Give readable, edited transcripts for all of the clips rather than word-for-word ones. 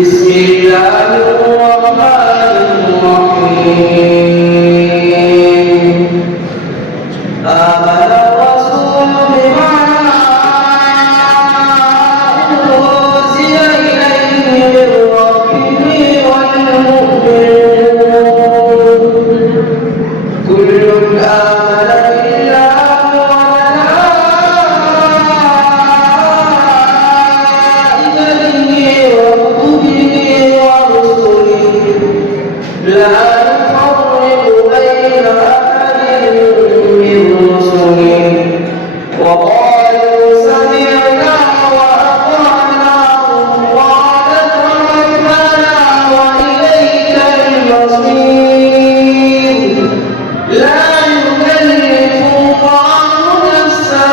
بسم الله الرحمن الرحيم آمن الرسول بما أنزل إليه من ربه والمؤمنون كل آمن بالله لا نفرق بين أحد من رسله وقالوا سمعنا وأطعنا غفرانك ربنا وإليك المصير لا يكلف الله نفسا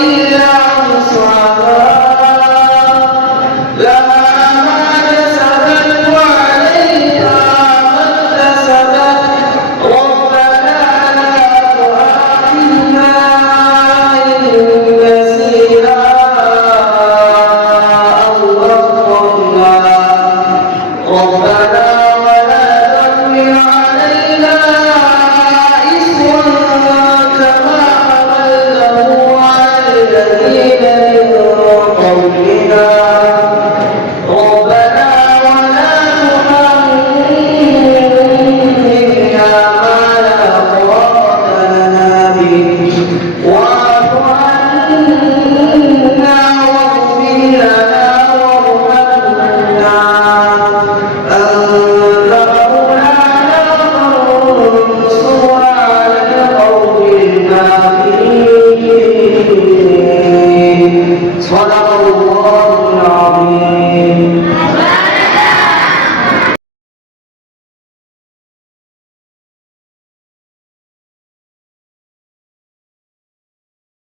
إلا وسعها صدق